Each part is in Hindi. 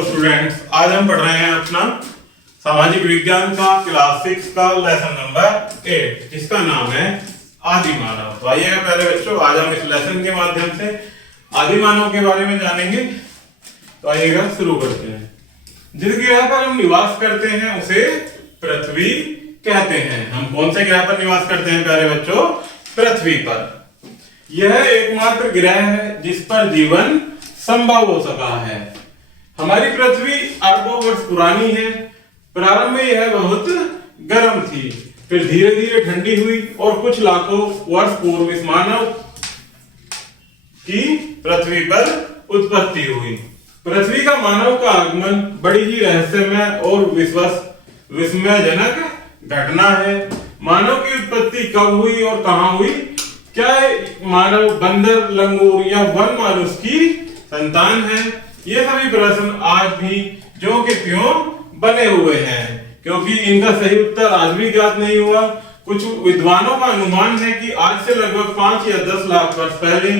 हेलो स्टूडेंट्स, आज हम पढ़ रहे हैं अपना सामाजिक विज्ञान का क्लास 6 का लेसन नंबर 8 जिसका नाम है आदि मानव। तो आइएगा पहले बच्चों, आज हम इस लेसन के माध्यम से आदि मानव के बारे में जानेंगे। तो आइएगा शुरू करते हैं। जिस ग्रह पर हम निवास करते हैं उसे पृथ्वी कहते हैं। हम कौन से ग्रह पर निवास करते हैं प्यारे बच्चों? पृथ्वी पर। यह एकमात्र ग्रह है जिस पर जीवन संभव हो सका है। हमारी पृथ्वी अरबों वर्ष पुरानी है। प्रारंभ में यह बहुत गर्म थी, फिर धीरे धीरे ठंडी हुई और कुछ लाखों वर्ष पूर्व इस मानव की पृथ्वी पर उत्पत्ति हुई। पृथ्वी का मानव का आगमन बड़ी ही रहस्यमय और विस्मयजनक घटना है। मानव की उत्पत्ति कब हुई और कहां हुई? क्या मानव बंदर, लंगूर या वन मानुष की संतान है? ये सभी प्रश्न आज भी ज्यों के त्यों बने हुए हैं, क्योंकि इनका सही उत्तर आज भी ज्ञात नहीं हुआ। कुछ विद्वानों का अनुमान है कि आज से लगभग 5 या 10 लाख वर्ष पहले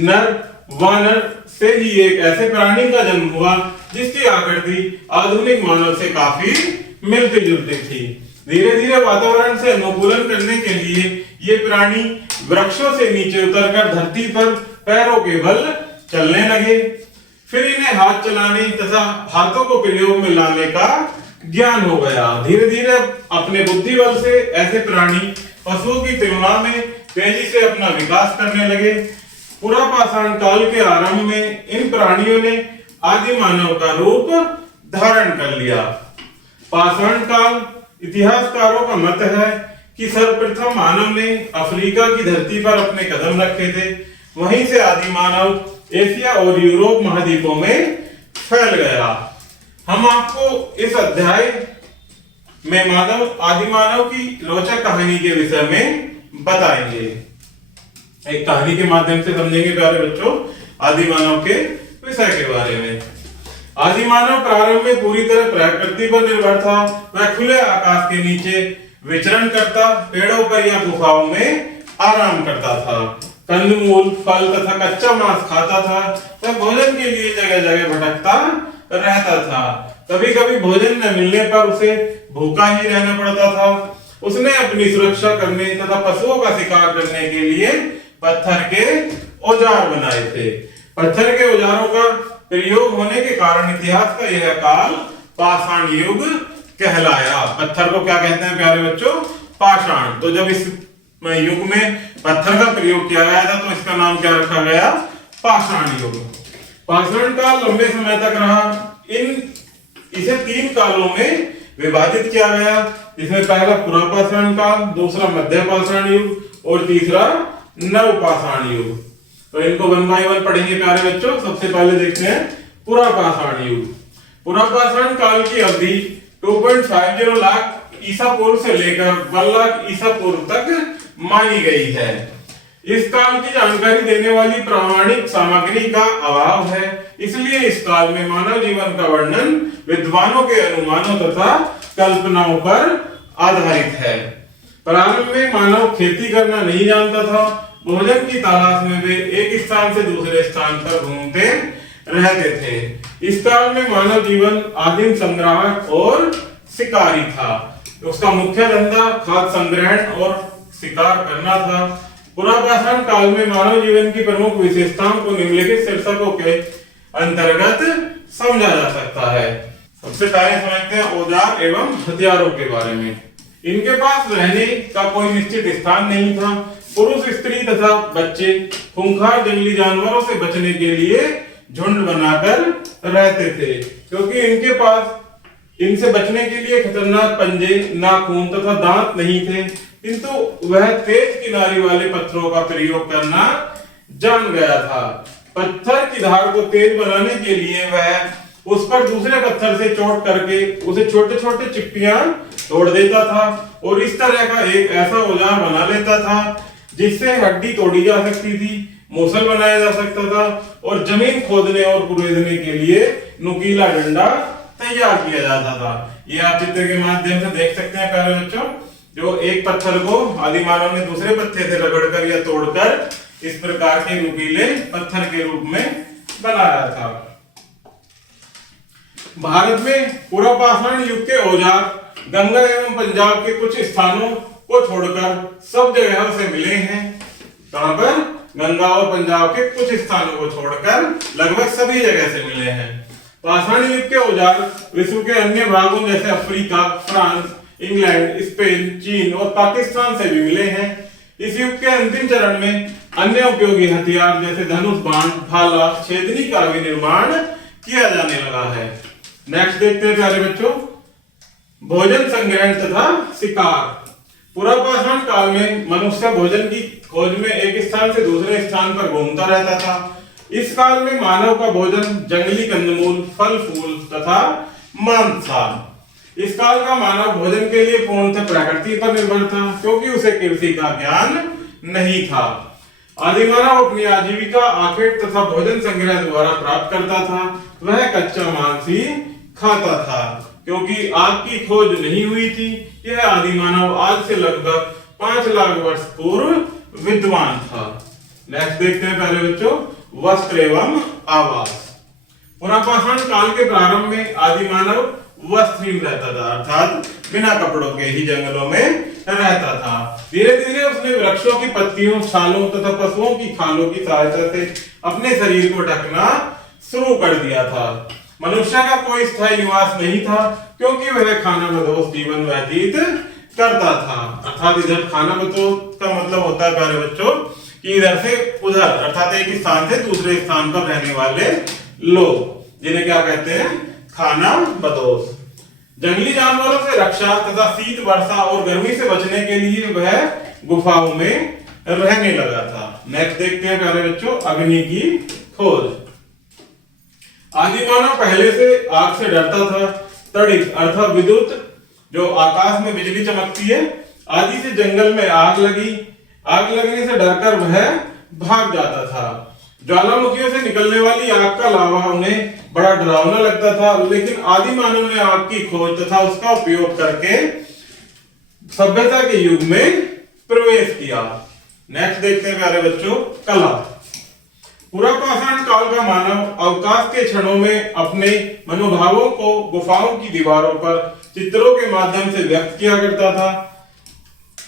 नर वानर से ही एक ऐसे प्राणी का जन्म हुआ जिसकी आकृति आधुनिक मानव से काफी मिलती जुलती थी। धीरे धीरे वातावरण से अनुकूलन करने के लिए ये प्राणी वृक्षों से नीचे उतरकर धरती पर पैरों के बल चलने लगे। फिर इन्हें हाथ चलाने तथा हाथों को प्रयोग में लाने का ज्ञान हो गया। धीरे धीरे अपने बुद्धि बल से ऐसे प्राणी पशुओं की तुलना में तेजी से अपना विकास करने लगे। पूरा पाषाण काल के आरंभ में इन प्राणियों ने आदि मानव का रूप धारण कर लिया। पाषाण काल, इतिहासकारों का मत है कि सर्वप्रथम मानव ने अफ्रीका की धरती पर अपने कदम रखे थे। वहीं से आदि मानव एशिया और यूरोप महाद्वीपों में फैल गया। हम आपको इस अध्याय में मानव आदि मानव की रोचक कहानी के विषय में बताएंगे। एक कहानी के माध्यम से समझेंगे प्यारे बच्चों आदि मानव के विषय के बारे में। आदि मानव प्रारंभ में पूरी तरह प्रकृति पर निर्भर था। वह खुले आकाश के नीचे विचरण करता, पेड़ों पर या गुफाओं में आराम करता था, कंदमूल, फल तथा कच्चा मांस खाता था। वह भोजन के लिए जगह जगह भटकता रहता था। कभी कभी भोजन न मिलने पर उसे भूखा ही रहना पड़ता था। उसने अपनी सुरक्षा करने तथा पशुओं का शिकार करने के लिए पत्थर के औजार बनाए थे। पत्थर के औजारों का प्रयोग होने के कारण इतिहास का यह काल पाषाण युग कहलाया। पत्थर को क्या कहते हैं प्यारे बच्चों? पाषाण। तो जब इस युग में पत्थर का प्रयोग किया गया था तो इसका नाम क्या रखा गया? पाषाण युग। पाषाण काल लंबे समय तक रहा। इसे 3 कालों में विभाजित किया गया, जिसमें पहला पुरापाषाण काल, दूसरा मध्य पाषाण युग और तीसरा नव पाषाण युग। तो इनको 1 बाय 1 पढ़ेंगे प्यारे बच्चों। सबसे पहले देखते हैं पुरापाषाण युग। पुरापाषाण काल की अवधि 2.50 लाख ईसा पूर्व से लेकर 1 लाख ईसा पूर्व तक मानी गई है। इस काल की जानकारी देने वाली प्रामाणिक सामग्री का अभाव है, इसलिए इस काल में मानव जीवन का वर्णन विद्वानों के अनुमानों तथा कल्पनाओं पर आधारित है। प्रारंभ में मानव खेती करना नहीं जानता था। भोजन की तलाश में वे एक स्थान से दूसरे स्थान पर घूमते रहते थे। इस काल में मानव जीवन आदिम संग्राहक और शिकारी था। उसका मुख्य धंधा खाद्य संग्रहण और शिकार करना था। पुरापाषाण काल में मानव जीवन की प्रमुख विशेषताओं को निम्नलिखित शीर्षकों के अंतर्गत समझा जा सकता है। सबसे पहले समझते हैं औजार एवं हथियारों के बारे में। इनके पास रहने का कोई निश्चित स्थान नहीं था। पुरुष, स्त्री तथा बच्चे खूंखार जंगली जानवरों से बचने के लिए झुंड बनाकर रहते थे, क्योंकि इनके पास इनसे बचने के लिए खतरनाक पंजे, नाखून तथा दांत नहीं थे। किंतु वह तेज किनारी वाले पत्थरों का प्रयोग करना जान गया था। पत्थर की धार को तेज बनाने के लिए वह उस पर दूसरे पत्थर से चोट करके उसे छोटे छोटे चिप्पियां तोड़ देता था और इस तरह का एक ऐसा औजार बना लेता था जिससे हड्डी तोड़ी जा सकती थी, मूसल बनाया जा सकता था और जमीन खोदने और कुरेदने के लिए नुकीला डंडा तैयार किया जाता था। ये आप चित्र के माध्यम से देख सकते हैं प्यारे बच्चों। जो एक पत्थर को आदि मानव ने दूसरे पत्थर से रगड़कर या तोड़कर इस प्रकार के नुकीले पत्थर के रूप में बनाया था। भारत में पूर्व पाषाण युग के औजार गंगा एवं पंजाब के कुछ स्थानों को छोड़कर सब जगहों से मिले हैं। कहां पर? गंगा और पंजाब के कुछ स्थानों को छोड़कर लगभग सभी जगह से मिले हैं। पाषाण युग के औजार विश्व के अन्य भागों जैसे अफ्रीका, फ्रांस, इंग्लैंड, स्पेन, चीन और पाकिस्तान से भी मिले हैं। इस युग के अंतिम चरण में अन्य उपयोगी हथियार जैसे धनुष, बाण, भाला, छेदनी का भी निर्माण किया जाने लगा है। नेक्स्ट देखते हैं प्यारे बच्चों, भोजन संग्रहण तथा शिकार। पुरापाषाण काल में मनुष्य भोजन की खोज में एक स्थान से दूसरे स्थान पर घूमता रहता था। इस काल में मानव का भोजन जंगली कंदमूल, फल फूल तथा मांस था। इस काल का मानव भोजन के लिए पूर्णतः प्रकृति पर निर्भर था, क्योंकि उसे कृषि का ज्ञान नहीं था। आदिमानव अपनी आजीविका आखेट तथा भोजन संग्रह द्वारा प्राप्त करता था। वह कच्चा मांस ही खाता था, क्योंकि आग की खोज नहीं हुई थी। यह आदिमानव आज से लगभग 5 लाख वर्ष पूर्व विद्वान था। नेक्स्ट देखते हैं पहले बच्चों, वस्त्र एवं आवास। पुरापाषाण काल के प्रारंभ में आदिमानव वस्त्रहीन रहता था, अर्थात बिना कपड़ों के ही जंगलों में रहता था। धीरे धीरे उसने वृक्षों की पत्तियों, छालों तथा पशुओं की खालों की सहायता से अपने शरीर को ढकना शुरू कर दिया था। मनुष्य का कोई स्थायी निवास नहीं था, क्योंकि वह खानाबदोश जीवन व्यतीत करता था। अर्थात इधर खानाबदोश का मतलब होता है प्यारे बच्चों कि इधर से उधर, अर्थात एक स्थान से दूसरे स्थान पर रहने वाले लोग, जिन्हें क्या कहते हैं? खानाबदोश। जंगली जानवरों से रक्षा तथा शीत, वर्षा और गर्मी से बचने के लिए वह गुफाओं में रहने लगा था। नेक्स्ट देखते हैं प्यारे बच्चों, अग्नि की खोज। आदिमानव पहले से आग से डरता था। तड़ित अर्थात विद्युत, जो आकाश में बिजली चमकती है, आदि से जंगल में आग लगने से डरकर वह भाग जाता था। ज्वालामुखियों से निकलने वाली आग का लावा उन्हें बड़ा डरावना लगता था, लेकिन आदि मानव ने आग की खोज तथा उसका उपयोग करके सभ्यता के युग में प्रवेश किया। नेक्स्ट देखते हैं प्यारे बच्चों, कला। पुरापाषाण काल का मानव अवकाश के क्षणों में अपने मनोभावों को गुफाओं की दीवारों पर चित्रों के माध्यम से व्यक्त किया करता था।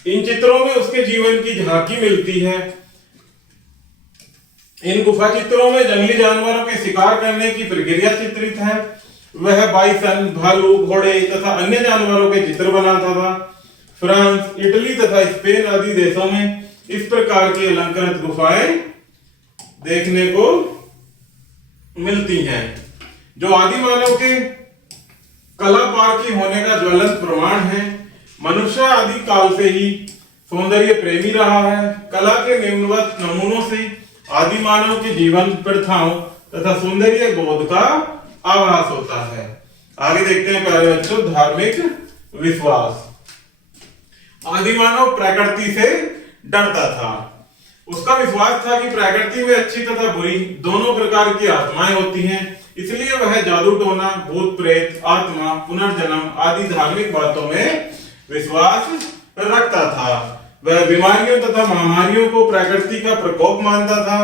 इन चित्रों में उसके जीवन की झांकी मिलती है। इन गुफा चित्रों में जंगली जानवरों के शिकार करने की प्रक्रिया चित्रित है। वह बाइसन, भालू, घोड़े तथा अन्य जानवरों के चित्र बनाता था। फ्रांस, इटली तथा स्पेन आदि देशों में इस प्रकार की अलंकृत गुफाएं देखने को मिलती हैं, जो आदि मानव के कला पारखी होने का ज्वलंत प्रमाण है। मनुष्य आदि काल से ही सौंदर्य प्रेमी रहा है। कला के निम्नवत नमूनों से आदि मानव के जीवन, प्रथाओं तथा सौंदर्य बोध का आभास होता है। आगे देखते हैं प्यारे बच्चों, धार्मिक विश्वास। आदि मानव प्रकृति से डरता था। उसका विश्वास था कि प्रकृति में अच्छी तथा बुरी दोनों प्रकार की आत्माएं होती हैं, इसलिए वह जादू टोना, भूत प्रेत, आत्मा, पुनर्जन्म आदि धार्मिक बातों में विश्वास रखता था। वह बीमारियों तथा महामारियों को प्रकृति का प्रकोप मानता था।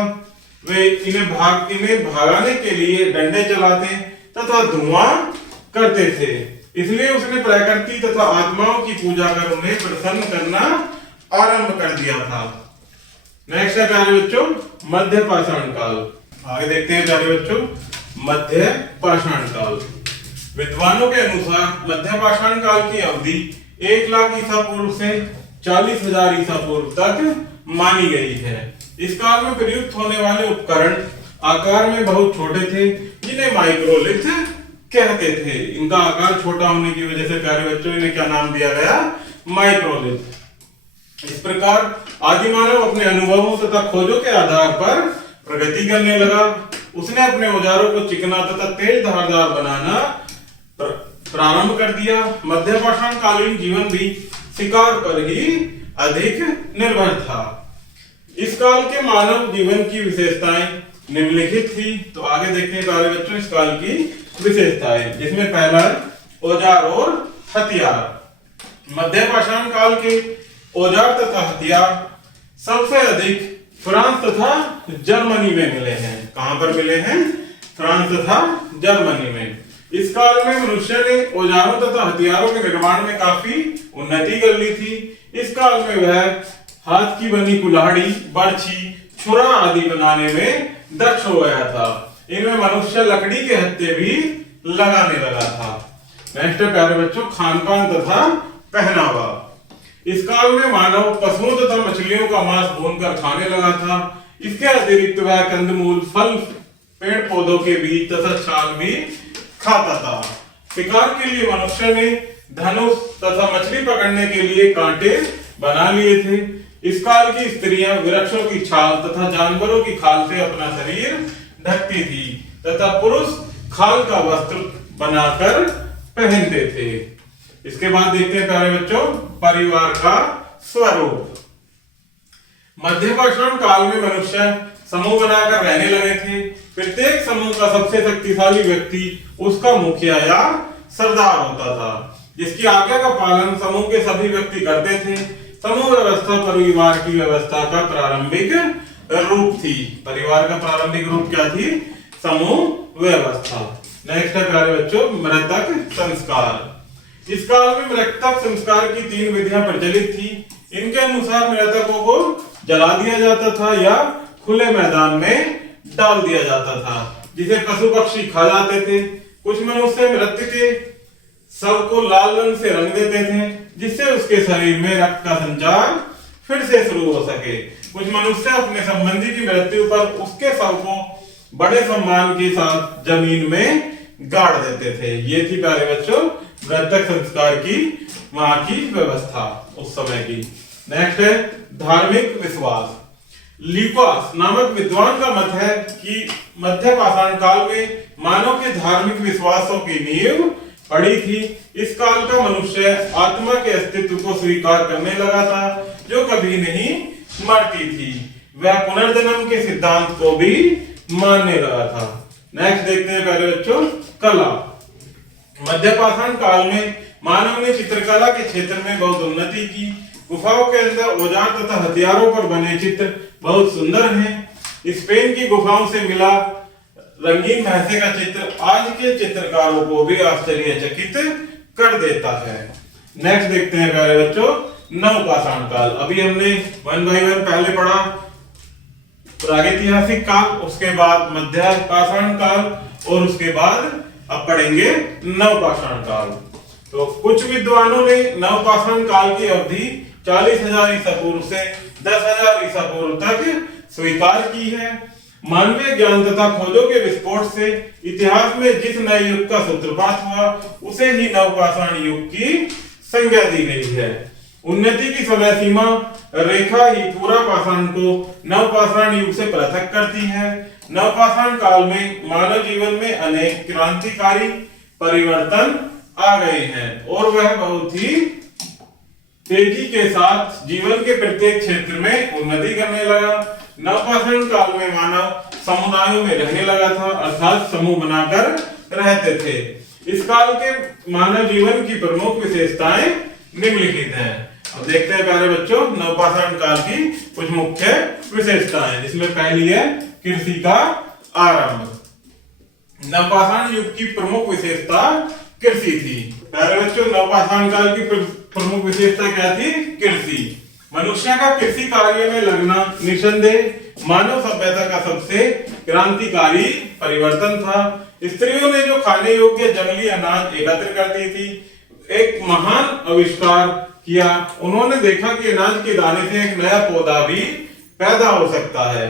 वे इन्हें भगाने के लिए डंडे चलाते तथा धुआं करते थे। इसलिए उसने प्रकृति तथा आत्माओं की पूजा कर उन्हें प्रसन्न करना आरंभ कर दिया था। नेक्स्ट है प्यारे बच्चों, मध्य पाषाण काल। आगे देखते हैं प्यारे बच्चों, मध्य पाषाण काल। विद्वानों के अनुसार मध्य पाषाण काल की अवधि 1 लाख ईसा पूर्व से 40,000 ईसा पूर्व तक मानी गई है। इस काल में प्रयुक्त होने वाले उपकरण आकार में बहुत छोटे थे, जिन्हें माइक्रोलिथ कहते थे। इनका आकार छोटा होने की वजह से प्यारे बच्चों इन्हें क्या नाम दिया गया? माइक्रोलिथ। इस प्रकार आदिमानव अपने अनुभवों तथा खोजों के आधार पर प्रगति करने लगा। उसने अपने औजारों को चिकना तथा तेज धारदार बनाना प्रारंभ कर दिया। मध्य पाषाण कालीन जीवन भी शिकार पर ही अधिक निर्भर था। इस काल के मानव जीवन की विशेषताएं निम्नलिखित थी। तो आगे देखते हैं प्यारे बच्चों इस काल की विशेषताएं, जिसमें पहला औजार और हथियार। मध्य पाषाण काल के औजार तथा हथियार सबसे अधिक फ्रांस तथा जर्मनी में मिले हैं। कहां पर मिले हैं? फ्रांस तथा जर्मनी में। इस काल में मनुष्य ने औजारों तथा हथियारों के निर्माण में काफी उन्नति कर ली थी। इस काल में वह हाथ की बनी कुल्हाड़ी, बर्छी, छुरा आदि बनाने में दक्ष हो गया था। इनमें मनुष्य लकड़ी के हत्थे भी लगाने लगा था। नेक्स्ट है प्यारे बच्चों, खान पान तथा पहनावा। इस काल में मानव पशुओं तथा मछलियों का मांस भूनकर खाने लगा था। इसके अतिरिक्त वह कंदमूल, फल, पेड़ पौधों के बीज तथा छाल भी खाता था। शिकार के लिए मनुष्य ने धनुष तथा मछली पकड़ने के लिए कांटे बना लिए थे। इस काल की स्त्रियां वृक्षों की छाल तथा जानवरों की खाल से अपना शरीर ढकती थी तथा पुरुष खाल का वस्त्र बनाकर पहनते थे। इसके बाद देखते हैं प्यारे बच्चों, परिवार का स्वरूप। मध्यपाषाण काल में मनुष्य समूह बनाकर रहने लगे थे। प्रत्येक समूह का सबसे शक्तिशाली व्यक्ति उसका मुखिया या सरदार होता था, जिसकी आज्ञा का पालन समूह के सभी व्यक्ति करते थे। समूह व्यवस्था परिवार की व्यवस्था का प्रारंभिक रूप थी। परिवार का प्रारंभिक रूप क्या थी? समूह व्यवस्था। नेक्स्ट है प्यारे बच्चों, मृतक संस्कार। इस काल में मृतक संस्कार की 3 विधियां प्रचलित थी। इनके अनुसार मृतकों को जला दिया जाता था या खुले मैदान में डाल दिया जाता था, जिसे पशु पक्षी खा जाते थे। कुछ मनुष्य मृत्यु के शव को लाल रंग से रंग देते थे, जिससे उसके शरीर में रक्त का संचार फिर से शुरू हो सके। कुछ मनुष्य अपने संबंधी की मृत्यु पर उसके शव को बड़े सम्मान के साथ जमीन में गाड़ देते थे। ये थी प्यारे बच्चों मृतक संस्कार की वहां की व्यवस्था उस समय की। नेक्स्ट है धार्मिक विश्वास। लीपास नामक विद्वान का मत है कि मध्य पाषाण काल में मानव के धार्मिक विश्वासों की नींव पड़ी थी। इस काल का मनुष्य आत्मा के अस्तित्व को स्वीकार करने लगा था, जो कभी नहीं मरती थी। वह पुनर्जन्म के सिद्धांत को भी मानने लगा था। नेक्स्ट देखते हैं प्यारे बच्चों, कला। मध्य पाषाण काल में मानव ने चित्रकला के क्षेत्र में बहुत उन्नति की। गुफाओं के अंदर औजार तथा हथियारों पर बने चित्र बहुत सुंदर हैं। स्पेन की गुफाओं से मिला रंगीन भैंसे का चित्र आज के चित्रकारों को भी आश्चर्यचकित कर देता है। नेक्स्ट देखते हैं प्यारे बच्चों, नवपाषाण काल। अभी हमने 1 by 1 पहले पढ़ा प्रागैतिहासिक काल, उसके बाद मध्य पाषाण काल और उसके बाद अब पढ़ेंगे नवपाषाण काल। तो कुछ विद्वानों ने नवपाषाण काल की अवधि 40,000 ईसा पूर्व से 10,000 ईसा पूर्व तक स्वीकार की है। मानवीय ज्ञान तथा खोजों के विस्फोट से इतिहास में जिस नए युग का सूत्रपात हुआ, उसे ही नवपाषाण युग की संज्ञा दी गई है। उन्नति की समय सीमा रेखा ही पूरा पाषाण को नवपाषाण युग से पृथक करती है। नवपाषाण काल में मानव जीवन में अनेक क्रांतिकारी परिवर्तन आ गए हैं और वह बहुत ही तेजी के साथ जीवन के प्रत्येक क्षेत्र में उन्नति करने लगा। नवपाषाण काल में मानव समुदायों में रहने लगा था, अर्थात समूह बनाकर रहते थे। इस काल के मानव जीवन की प्रमुख विशेषताएं निम्नलिखित हैं। अब देखते हैं प्यारे बच्चों नवपाषाण काल की कुछ मुख्य विशेषताएं, जिसमें पहली है कृषि का आरंभ। नवपाषाण युग की प्रमुख विशेषता कृषि थी। प्यारे बच्चों नवपाषाण काल की प्रमुख विशेषता क्या थी? कृषि। मनुष्य का कृषि कार्य में लगना निसंदेह मानव सभ्यता का सबसे क्रांतिकारी परिवर्तन था। स्त्रियों ने जो खाने योग्य जंगली अनाज एकत्र करती थी, एक महान आविष्कार किया। उन्होंने देखा कि अनाज के दाने से एक नया पौधा भी पैदा हो सकता है।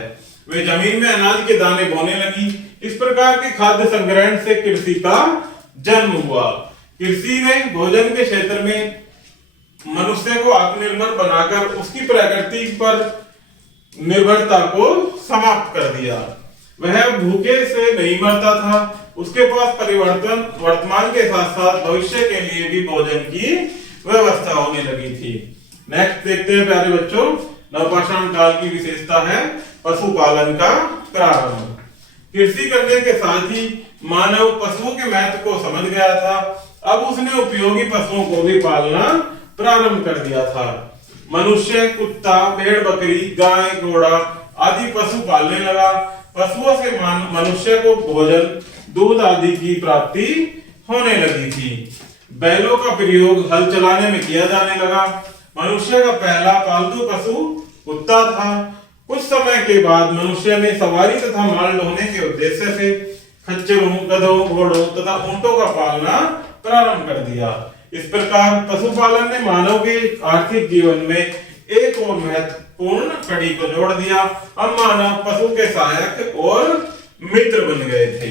वे जमीन में अनाज के दाने बोने लगी। इस प्रकार के खाद्य संग्रहण से कृषि का जन्म हुआ। कृषि ने भोजन के क्षेत्र में मनुष्य को आत्मनिर्भर बनाकर उसकी प्रकृति पर निर्भरता को समाप्त कर दिया। वह भूखे से नहीं मरता था। उसके पास परिवर्तन वर्तमान के साथ साथ भविष्य के लिए भी भोजन की व्यवस्था होने लगी थी। नेक्स्ट देखते हैं प्यारे बच्चों नवपाषाण काल की विशेषता है पशुपालन का प्रारंभ। कृषि करने के साथ ही मानव पशुओं के महत्व को समझ गया था। अब उसने उपयोगी पशुओं को भी पालना प्रारंभ कर दिया था। मनुष्य कुत्ता, भेड़, बकरी, गाय, घोड़ा आदि पशु पालने लगा। पशुओं से मनुष्य को भोजन, दूध आदि की प्राप्ति होने लगी थी। बैलों का प्रयोग हल चलाने में किया जाने लगा। मनुष्य का पहला पालतू पशु कुत्ता था। कुछ समय के बाद मनुष्य ने सवारी तथा माल ढोने के उद्देश्य से खच्चरों, गधों, घोड़ों तथा ऊंटों का पालना प्रारंभ कर दिया। इस प्रकार पशुपालन ने मानव के आर्थिक जीवन में एक और महत्वपूर्ण कड़ी को जोड़ दिया। अब मानव पशु के सहायक और मित्र बन गए थे।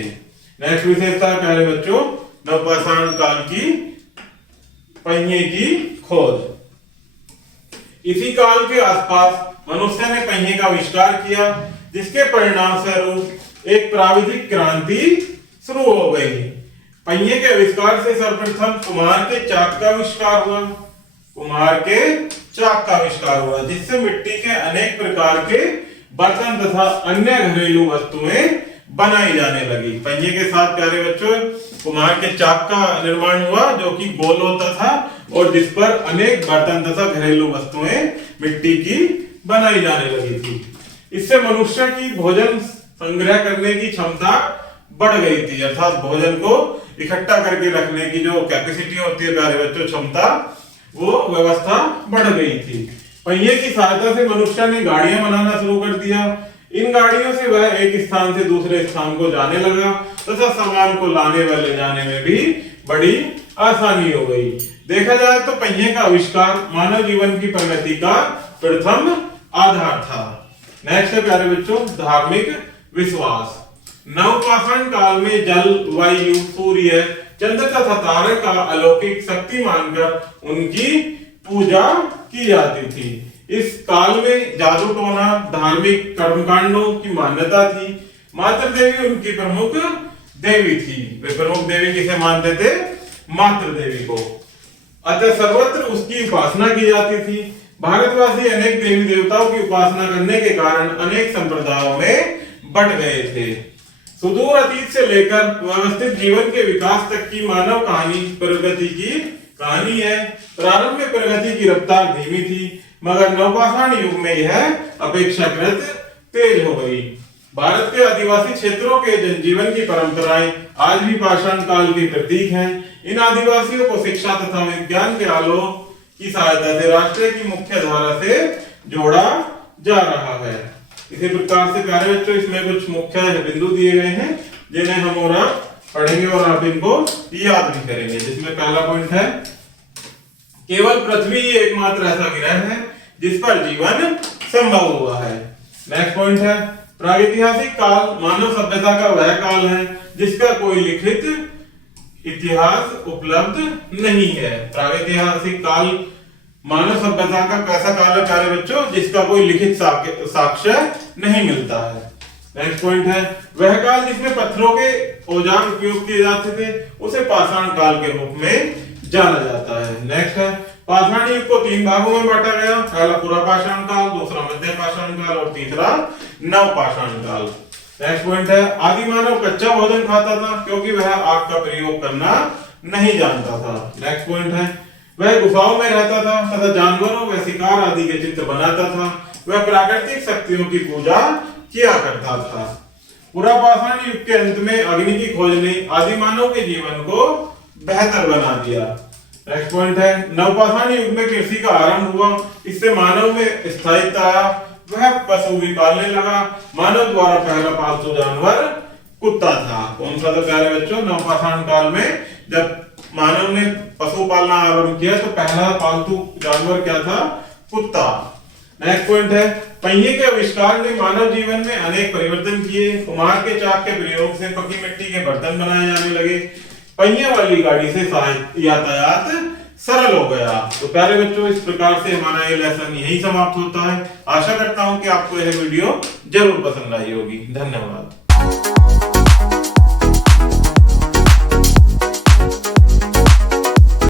नेक्स्ट विशेषता प्यारे बच्चों, नवपाषाण काल की पहिए की खोज। इसी काल के आसपास मनुष्य ने पहिए का आविष्कार किया, जिसके परिणाम स्वरूप एक प्राविधिक क्रांति शुरू हो गई। पहिए के आविष्कार से सर्वप्रथम कुम्हार के चाक का आविष्कार हुआ। कुम्हार के चाक का आविष्कार हुआ, जिससे मिट्टी के अनेक प्रकार के बर्तन तथा अन्य घरेलू वस्तुएं बनाई जाने लगी। पहिए के साथ प्यारे बच्चों कुम्हार के चाक का निर्माण हुआ, जो कि गोल होता था और जिस पर अनेक बर्तन तथा घरेलू वस्तुएं मिट्टी की बनाई जाने लगी थी। इससे मनुष्य की भोजन संग्रह करने की क्षमता बढ़ गई थी, अर्थात भोजन को इकट्ठा करके रखने की जो कैपेसिटी होती है प्यारे बच्चों, क्षमता, वो व्यवस्था बढ़ गई थी। पहिए की सहायता से मनुष्य ने गाड़ियां बनाना शुरू कर दिया। इन गाड़ियों से वह एक स्थान से दूसरे स्थान को जाने लगा तथा सामान को लाने व ले जाने में भी बड़ी आसानी हो गई। देखा जाए तो पहिए का आविष्कार मानव जीवन की प्रगति का प्रथम आधार था। नेक्स्ट है प्यारे बच्चों, धार्मिक विश्वास। नवपाषाण काल में जल, वायु, सूर्य, चंद्र तथा तारे का अलौकिक शक्ति मानकर उनकी पूजा की जाती थी। इस काल में जादू टोना, धार्मिक कर्मकांडों की मान्यता थी। मातृ देवी उनकी प्रमुख देवी थी। वे प्रमुख देवी किसे मानते थे? मातृ देवी को। अतः सर्वत्र उसकी उपासना की जाती थी। भारतवासी अनेक देवी देवताओं की उपासना करने के कारण अनेक संप्रदायों में बट गए थे। सुदूर अतीत से लेकर व्यवस्थित जीवन के विकास तक की मानव कहानी प्रगति की कहानी है। प्रारंभ में प्रगति की रफ्तार धीमी थी, मगर नवपाषाण युग में यह अपेक्षाकृत तेज हो गई। भारत के आदिवासी क्षेत्रों के जनजीवन की परंपराएं आज भी पाषाण काल की प्रतीक हैं। इन आदिवासियों को शिक्षा तथा विज्ञान के आलोक की सहायता से राष्ट्र की मुख्य धारा से जोड़ा जा रहा है। इसी प्रकार से प्यारे बच्चों इसमें कुछ मुख्य बिंदु दिए गए हैं, जिन्हें हम और आप पढ़ेंगे और आप इनको याद भी करेंगे। जिसमें पहला पॉइंट है, केवल पृथ्वी ही एकमात्र ऐसा ग्रह है जिस पर जीवन संभव हुआ है। नेक्स्ट पॉइंट है, प्रागैतिहासिक काल मानव सभ्यता का वह काल है जिसका कोई लिखित इतिहास उपलब्ध नहीं है। प्रागैतिहासिक काल मानव सभ्यता का कैसा काल है प्यारे बच्चों, जिसका कोई लिखित साक्ष्य नहीं मिलता है। नेक्स्ट पॉइंट है, वह काल जिसमें पत्थरों के औजार उपयोग किए जाते थे उसे पाषाण काल के रूप में जाना जाता है। नेक्स्ट है, पाषाण युग को 3 भागों में बांटा गया। पहला पुरापाषाण काल, दूसरा मध्य पाषाण काल और तीसरा नवपाषाण काल। नेक्स्ट पॉइंट है, आदि मानव कच्चा भोजन खाता था क्योंकि वह आग का प्रयोग करना नहीं जानता था। नेक्स्ट पॉइंट है, वह गुफाओं में रहता था तथा जानवरों व शिकार आदि के चित्र बनाता था। वह प्राकृतिक शक्तियों की पूजा किया करता था। पुरापाषाण युग के अंत में अग्नि की खोज ने आदि मानव के जीवन को बेहतर बना दिया। नेक्स्ट पॉइंट है, नवपाषाण युग में कृषि का आरंभ हुआ। इससे मानव में स्थायित्व आया। वह पशु भी पालने लगा। मानव द्वारा पहला पालतू जानवर कुत्ता था। कौन सा था प्यारे बच्चों? नवपाषाण काल में जब मानव ने पशु पालना आरंभ किया तो पहला पालतू जानवर क्या था? कुत्ता। नेक्स्ट पॉइंट है, पहिए के आविष्कार ने मानव जीवन में अनेक परिवर्तन किए। कुम्हार के चाक के प्रयोग से पकी मिट्टी के बर्तन बनाए जाने लगे। पहिए वाली गाड़ी से यातायात सरल हो गया। तो प्यारे बच्चों इस प्रकार से हमारा ये लेसन यही समाप्त होता है। आशा करता हूं कि आपको यह वीडियो जरूर पसंद आई होगी। धन्यवाद।